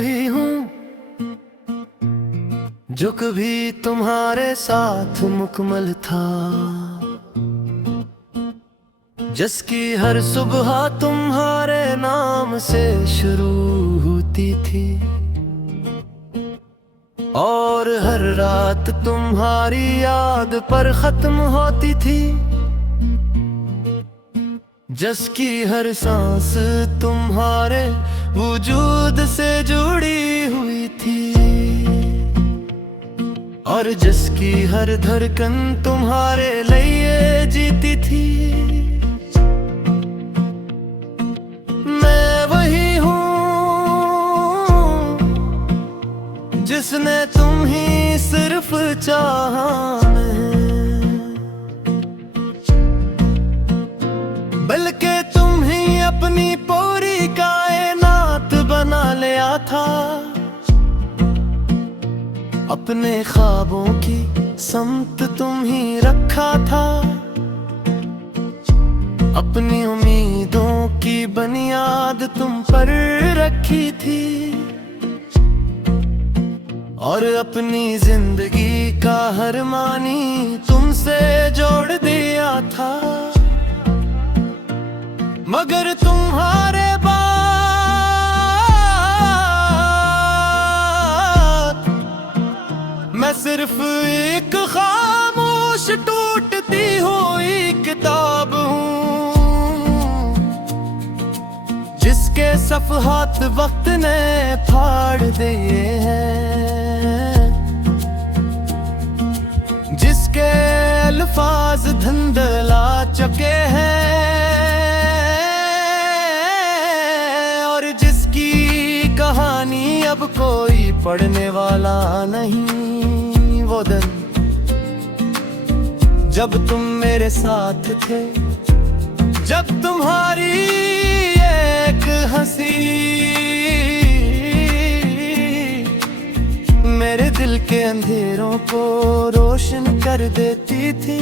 वही हूँ जो कभी तुम्हारे साथ मुकम्मल था, जिसकी हर सुबह तुम्हारे नाम से शुरू होती थी और हर रात तुम्हारी याद पर खत्म होती थी, जिसकी हर सांस तुम्हारे वजूद से जुड़ी हुई थी और जिसकी हर धड़कन तुम्हारे लिए जीती थी। मैं वही हूँ जिसने तुम ही सिर्फ चाहा, बल्कि तुम ही अपनी पूरी कायनात बना लिया था। अपने ख्वाबों की समत तुम ही रखा था, अपनी उम्मीदों की बुनियाद तुम पर रखी थी और अपनी जिंदगी का हर मानी तुमसे जोड़ दिया था। मगर तुम्हारे बाद मैं सिर्फ एक खामोश टूटती हुई किताब हूँ, जिसके सफ़हात वक्त ने फाड़ दिए हैं, जिसके अल्फाज धुंधला चुके हैं और जिसकी कहानी अब कोई पढ़ने वाला नहीं। वो दिन जब तुम मेरे साथ थे, जब तुम्हारी एक हंसी मेरे दिल के अंधेरों को रोशन कर देती थी,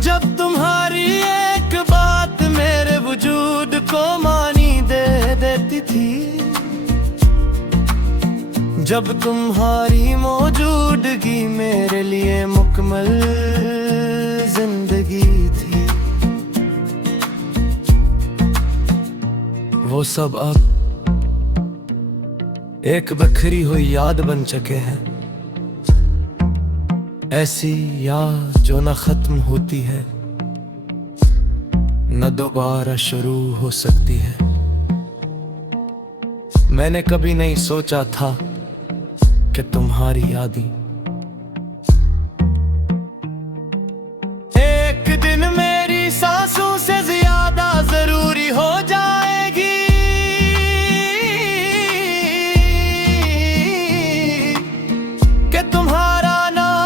जब तुम्हारी एक बात मेरे वजूद को मानी दे देती थी, जब तुम्हारी मौजूदगी मेरे लिए मुकम्मल जिंदगी थी। वो सब अब एक बिखरी हुई याद बन चुके हैं, ऐसी याद जो न खत्म होती है न दोबारा शुरू हो सकती है। मैंने कभी नहीं सोचा था कि तुम्हारी यादें एक दिन मेरी सांसों से ज्यादा जरूरी हो जाएगी, कि तुम्हारा नाम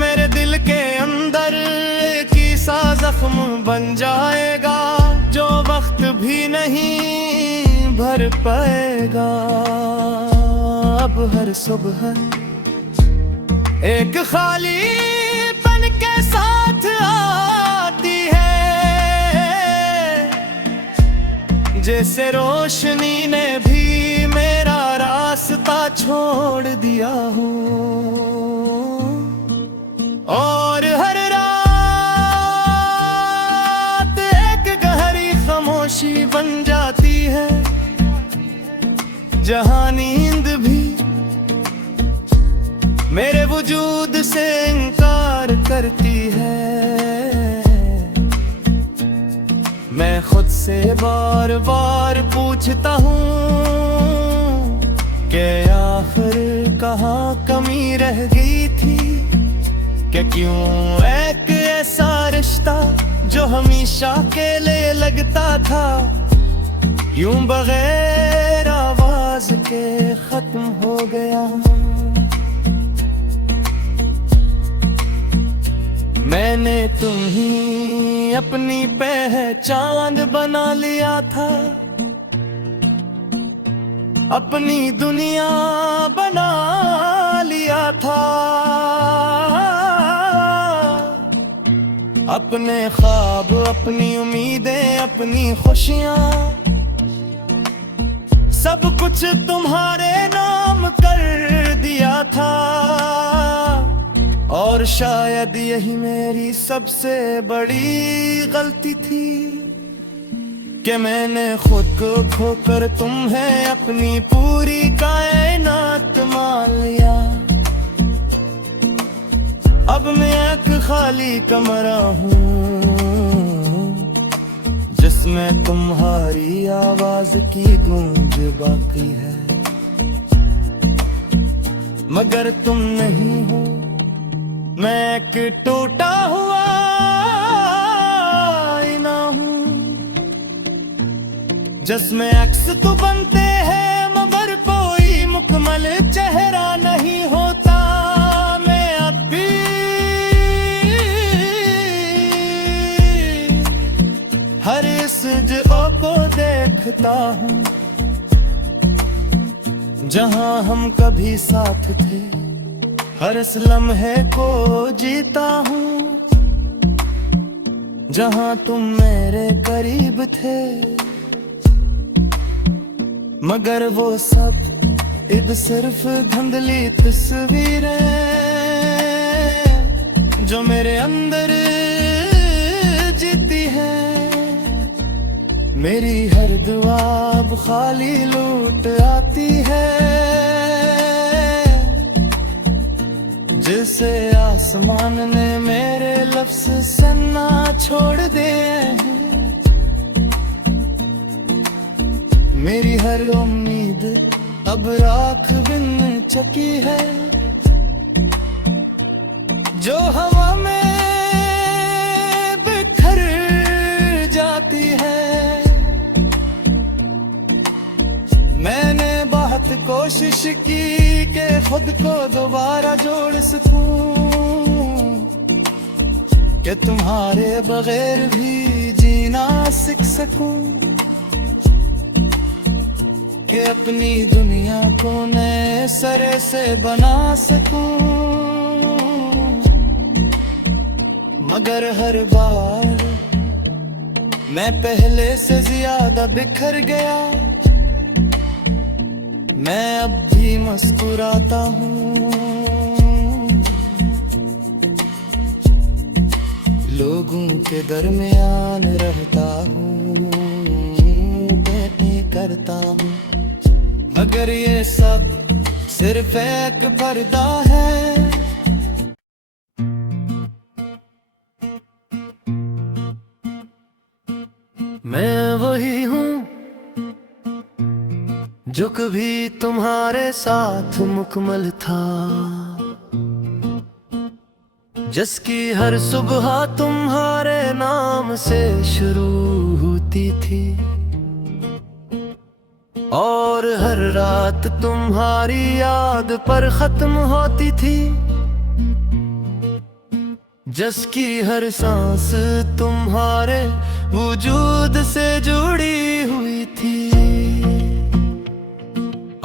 मेरे दिल के अंदर की सा जख्म बन जाएगा, जो वक्त भी नहीं भर पाएगा। अब हर सुबह एक खाली पन के साथ आती है, जैसे रोशनी ने भी मेरा रास्ता छोड़ दिया हो और हर रात एक गहरी खामोशी बन जाती है, जहां नींद भी मेरे वजूद से इनकार करती है। मैं खुद से बार बार पूछता हूँ कि आखिर कहाँ कमी रह गई थी, कि क्यों एक ऐसा रिश्ता जो हमेशा के लिए लगता था यूं बगैर आवाज के खत्म हो गया। मैंने तुम ही अपनी पहचान बना लिया था, अपनी दुनिया बना लिया था। अपने ख्वाब, अपनी उम्मीदें, अपनी खुशियां, सब कुछ तुम्हारे नाम कर दिया था। और शायद यही मेरी सबसे बड़ी गलती थी कि मैंने खुद को खोकर तुम्हें अपनी पूरी कायनात मान लिया। अब मैं एक खाली कमरा हूँ जिसमें तुम्हारी आवाज की गूंज बाकी है, मगर तुम नहीं हो। मैं एक टूटा हुआ आईना हूँ जिसमें अक्स तो बनते हैं मगर कोई मुकम्मल चेहरा नहीं होता। मैं अब भी हर इस जगह को देखता हूँ जहाँ हम कभी साथ थे, हर इस लम्हे को जीता हूँ जहाँ तुम मेरे करीब थे। मगर वो सब अब सिर्फ धुंधली तस्वीरें जो मेरे अंदर जीती है। मेरी हर दुआ अब खाली लूट आती है जिसे आसमान ने मेरे लफ्ज़ से ना छोड़ दिए हैं। मेरी हर उम्मीद अब राख बिन चकी है जो हवा में बिखर जाती है। मैंने बहुत कोशिश की कि खुद को दोबारा जोड़ सकूं, कि तुम्हारे बगैर भी जीना सीख सकूं, कि अपनी दुनिया को नए सिरे से बना सकूं। मगर हर बार मैं पहले से ज्यादा बिखर गया। मैं अब भी मुस्कुराता हूँ, लोगों के दरमियान रहता हूँ, बातें करता हूँ, मगर ये सब सिर्फ एक पर्दा है। मैं वही हूँ जो कभी तुम्हारे साथ मुकम्मल था, जिसकी हर सुबह तुम्हारे नाम से शुरू होती थी और हर रात तुम्हारी याद पर खत्म होती थी, जिसकी हर सांस तुम्हारे वजूद से जुड़ी हुई थी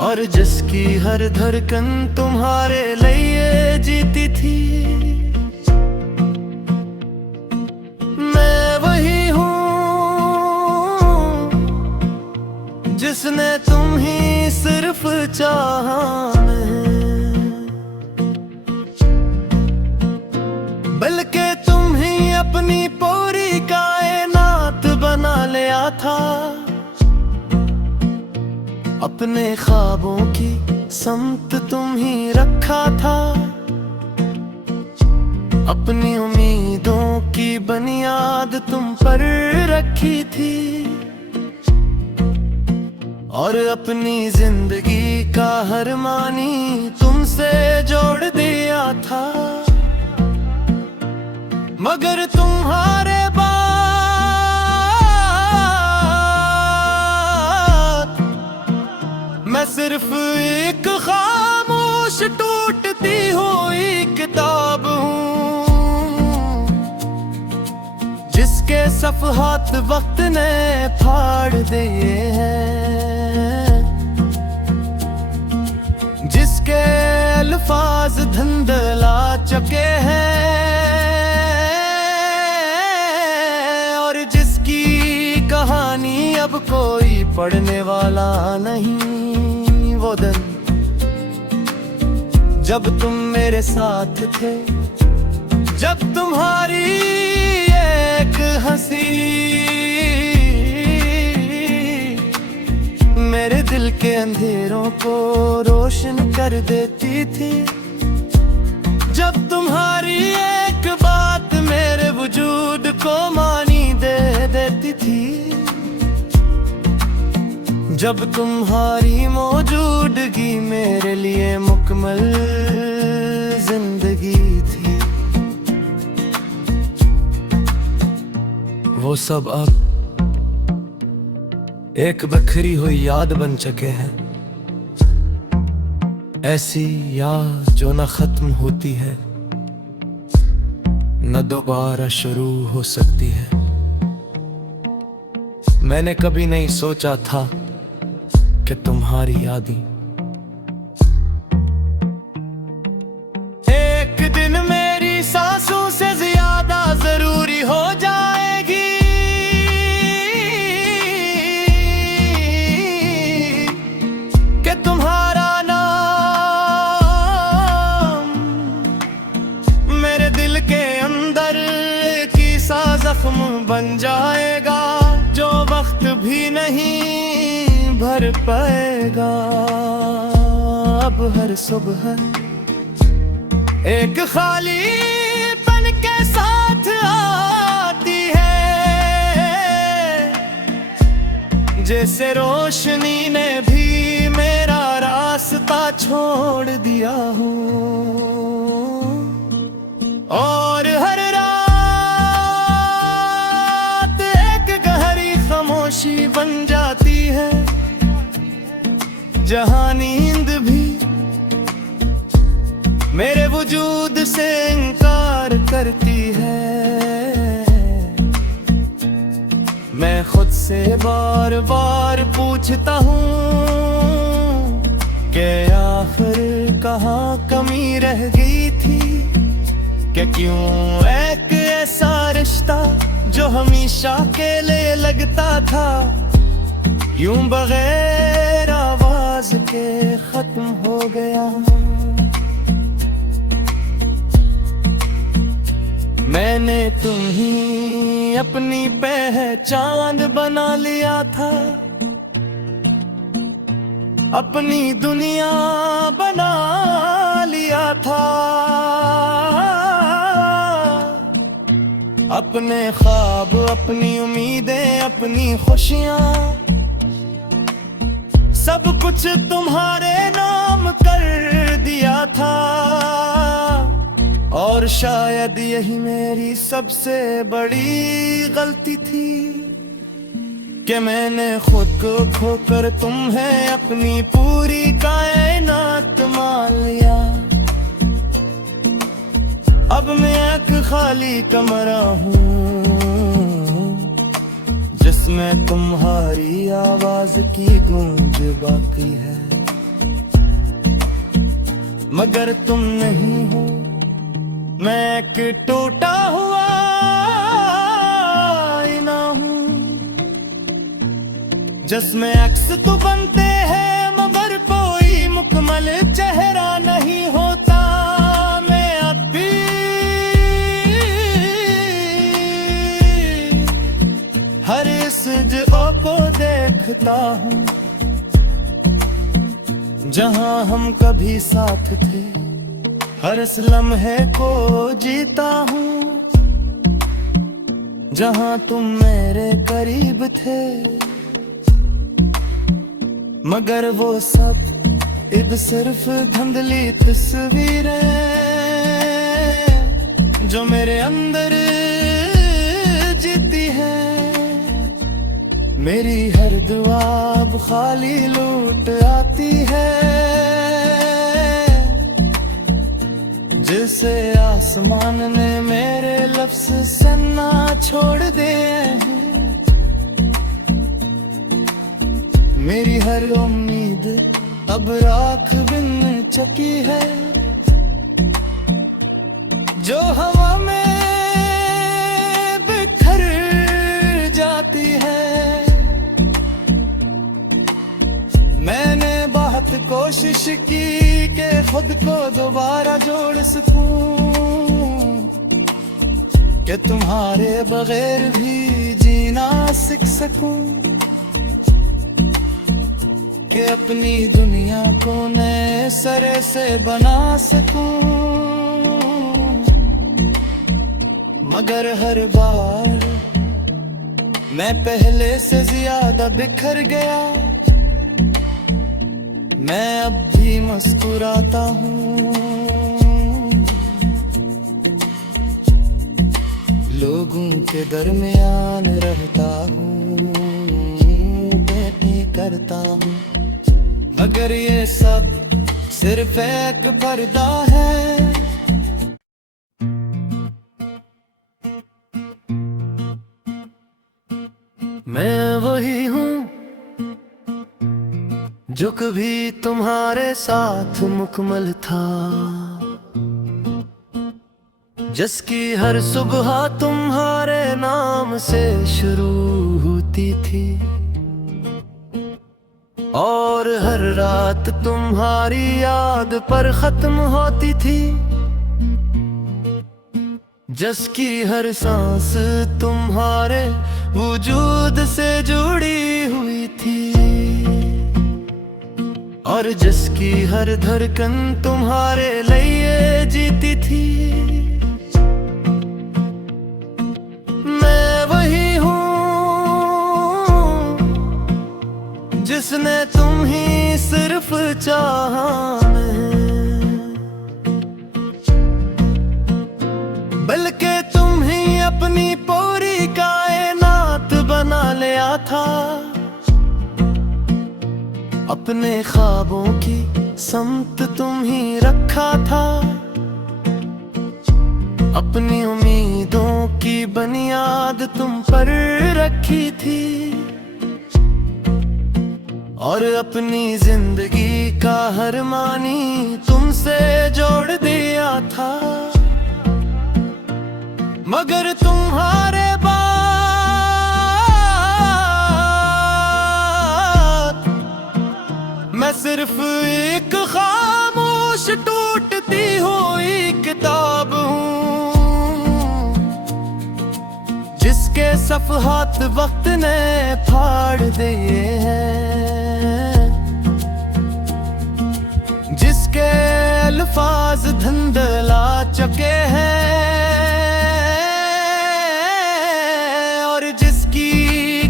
और जिसकी हर धड़कन तुम्हारे लिए जीती थी। मैं वही हूँ जिसने तुम ही सिर्फ चाहा नहीं, बल्कि तुम ही अपनी पूरी कायनात बना लिया था। अपने ख्वाबों की समत तुम ही रखा था, अपनी उम्मीदों की बुनियाद तुम पर रखी थी और अपनी जिंदगी का हर मानी तुमसे जोड़ दिया था। मगर तुम्हारे मैं सिर्फ एक खामोश टूटती हुई किताब हूँ जिसके सफ़हात वक्त ने फाड़ दिए हैं, जिसके अल्फाज धुंधला चुके हैं। अब कोई पढ़ने वाला नहीं वो दिन जब तुम मेरे साथ थे, जब तुम्हारी एक हंसी मेरे दिल के अंधेरों को रोशन कर देती थी, जब तुम्हारी एक बात मेरे वजूद को मानी दे देती थी, जब तुम्हारी मौजूदगी मेरे लिए मुकम्मल जिंदगी थी। वो सब अब एक बिखरी हुई याद बन चुके हैं, ऐसी याद जो न खत्म होती है न दोबारा शुरू हो सकती है। मैंने कभी नहीं सोचा था कि तुम्हारी यादें एक दिन मेरी सांसों से ज्यादा जरूरी हो जाएगी, कि तुम्हारा नाम मेरे दिल के अंदर की सा जख्म बन जाएगा, जो वक्त भी नहीं भर पाएगा। अब हर सुबह एक खाली पन के साथ आती है, जैसे रोशनी ने भी मेरा रास्ता छोड़ दिया हो, और हर रात एक गहरी खामोशी बन जाती है, जहां नींद भी मेरे वजूद से इनकार करती है। मैं खुद से बार बार पूछता हूँ कि आखिर कहाँ कमी रह गई थी, कि क्यों एक ऐसा रिश्ता जो हमेशा के लिए लगता था, यूं बगैर आवाज के खत्म हो गया। मैंने तुम्हें अपनी पहचान बना लिया था, अपनी दुनिया बना लिया था, अपने ख्वाब, अपनी उम्मीदें, अपनी खुशियां, सब कुछ तुम्हारे नाम कर दिया था। और शायद यही मेरी सबसे बड़ी गलती थी, कि मैंने खुद को खोकर तुम्हें अपनी पूरी कायनात मान लिया। अब मैं एक खाली कमरा हूँ जिसमें तुम्हारी आवाज की गूंज बाकी है, मगर तुम नहीं हो। मैं एक टूटा हुआ आईना हूँ जिसमें अक्स तो बनते हैं, मगर कोई मुकम्मल चेहरा नहीं होता। मैं अब भी हर इस जगह को देखता हूँ जहाँ हम कभी साथ थे, हर इस लम्हे को जीता हूँ जहाँ तुम मेरे करीब थे, मगर वो सब अब सिर्फ धुंधली तस्वीरें जो मेरे अंदर जीती है। मेरी हर दुआ अब खाली लूट आती है, जिसे आसमान ने मेरे लफ्ज़ सुनना छोड़ दिए हैं। मेरी हर उम्मीद अब राख बिन चकी है, जो हवा में बिखर जाती है। कोशिश की कि खुद को दोबारा जोड़ सकूं, कि तुम्हारे बगैर भी जीना सीख सकूं, कि अपनी दुनिया को नए सिरे से बना सकूं। मगर हर बार मैं पहले से ज्यादा बिखर गया। मैं अब भी मुस्कुराता हूँ, लोगों के दरमियान रहता हूँ, बातें करता हूँ, मगर ये सब सिर्फ एक पर्दा है। मैं वही हूँ जो कभी तुम्हारे साथ मुकम्मल था, जिसकी हर सुबह तुम्हारे नाम से शुरू होती थी और हर रात तुम्हारी याद पर खत्म होती थी, जिसकी हर सांस तुम्हारे वजूद से जुड़ी हुई थी और जिसकी हर धड़कन तुम्हारे लिए जीती थी। मैं वही हूँ जिसने तुम ही सिर्फ चाहा, बल्कि तुम ही अपनी पूरी कायनात बना लिया था। अपने ख्वाबों की समत तुम ही रखा था, अपनी उम्मीदों की बुनियाद तुम पर रखी थी और अपनी जिंदगी का हर मानी तुमसे जोड़ दिया था। मगर तुम्हारे बाद मैं सिर्फ एक खामोश टूटती हुई किताब हूँ, जिसके सफ़हात वक्त ने फाड़ दिए हैं, जिसके अल्फाज धुंधला चुके हैं और जिसकी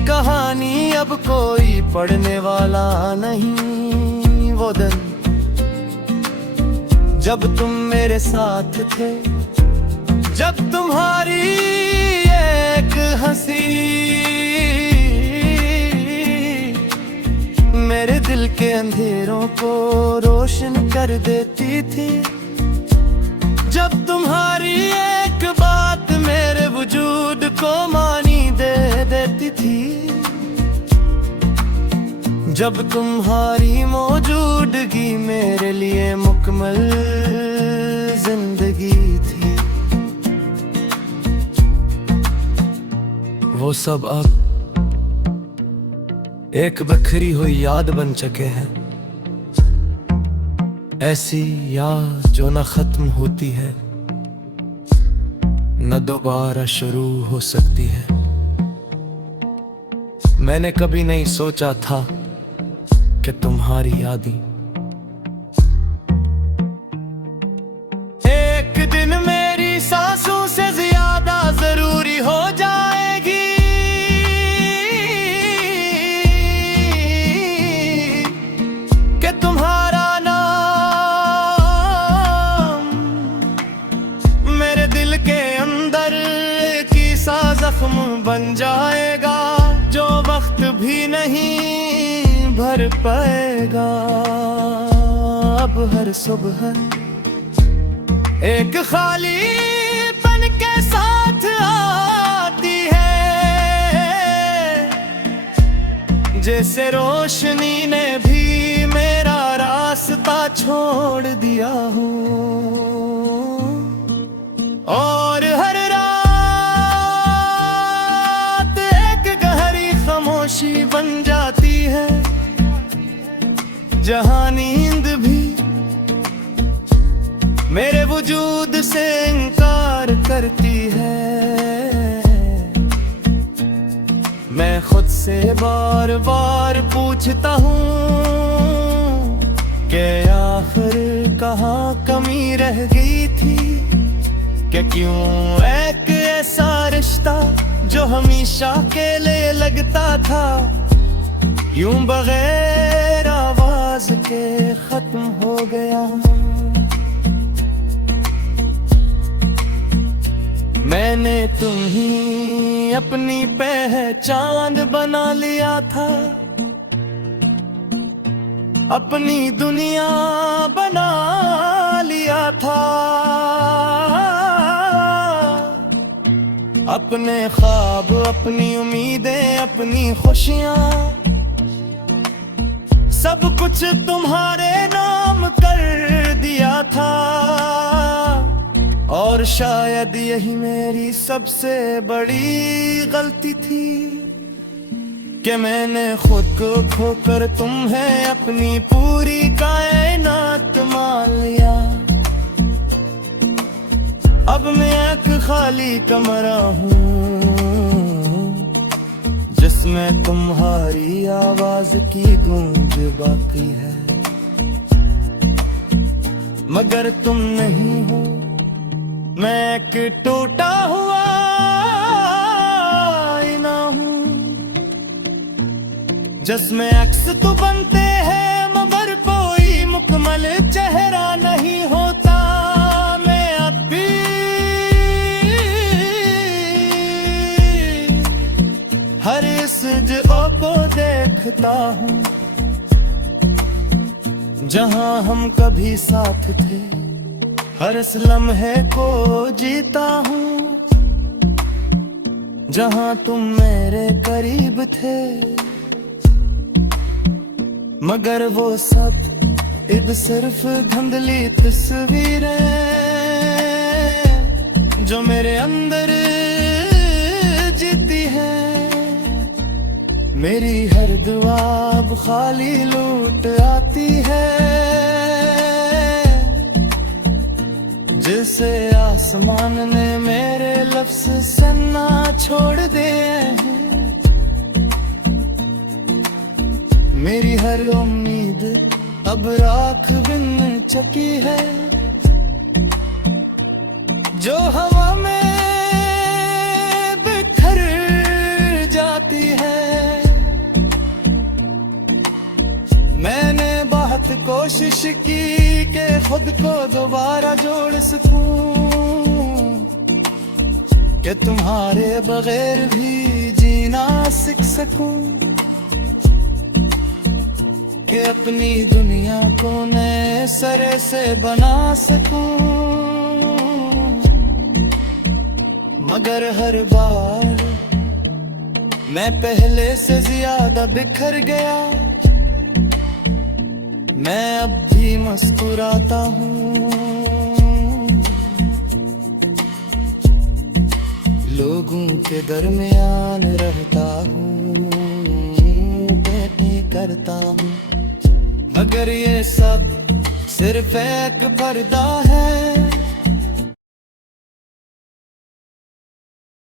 कहानी अब कोई पढ़ने वाला नहीं। वो दिन जब तुम मेरे साथ थे, जब तुम्हारी एक हंसी मेरे दिल के अंधेरों को रोशन कर देती थी, जब तुम्हारी एक बात मेरे वजूद को मानी दे देती थी, जब तुम्हारी मौजूदगी मेरे लिए मुकम्मल जिंदगी थी। वो सब अब एक बखरी हुई याद बन चुके हैं, ऐसी याद जो न खत्म होती है न दोबारा शुरू हो सकती है। मैंने कभी नहीं सोचा था कि तुम्हारी यादें एक दिन मेरी सांसों से ज्यादा जरूरी हो जाएगी, कि तुम्हारा नाम मेरे दिल के अंदर की सा जख्म बन जाएगा, जो वक्त भी नहीं भर पाएगा। अब हर सुबह एक खाली पन के साथ आती है, जैसे रोशनी ने भी मेरा रास्ता छोड़ दिया हो और हर रात एक गहरी खामोशी बन जाती है, जहां नींद मेरे वजूद से इनकार करती है। मैं खुद से बार बार पूछता हूँ कि आखिर कहाँ कमी रह गई थी, कि क्यों एक ऐसा रिश्ता जो हमेशा के लिए लगता था, यूं बगैर आवाज के खत्म हो गया। मैंने तुम्ही अपनी पहचान बना लिया था, अपनी दुनिया बना लिया था। अपने ख्वाब, अपनी उम्मीदें, अपनी खुशियां, सब कुछ तुम्हारे नाम कर दिया था। और शायद यही मेरी सबसे बड़ी गलती थी कि मैंने खुद को खोकर तुम्हें अपनी पूरी कायनात मान लिया। अब मैं एक खाली कमरा हूँ जिसमें तुम्हारी आवाज की गूंज बाकी है, मगर तुम नहीं हो। मैं एक टूटा हुआ आईना हूँ जिसमें अक्स तो बनते हैं मगर कोई मुकम्मल चेहरा नहीं होता। मैं अब भी हर इस जगह को देखता हूँ जहाँ हम कभी साथ थे, हर इस लम्हे को जीता हूँ जहाँ तुम मेरे करीब थे। मगर वो सब अब सिर्फ धुंधली तस्वीरें जो मेरे अंदर जीती है। मेरी हर दुआ अब खाली लूट आती है, जिसे आसमान ने मेरे लफ्ज़ सुनना छोड़ दिए हैं। मेरी हर उम्मीद अब राख बिन चकी है, जो हवा में बिखर जाती है। मैंने बहुत कोशिश की कि खुद को दोबारा जोड़ सकूं, कि तुम्हारे बगैर भी जीना सीख सकूं, कि अपनी दुनिया को नए सिरे से बना सकूं। मगर हर बार मैं पहले से ज्यादा बिखर गया। मैं अब भी मुस्कुराता हूँ, लोगों के दरमियान रहता हूँ, बेटी करता हूँ। मगर ये सब सिर्फ एक पर्दा है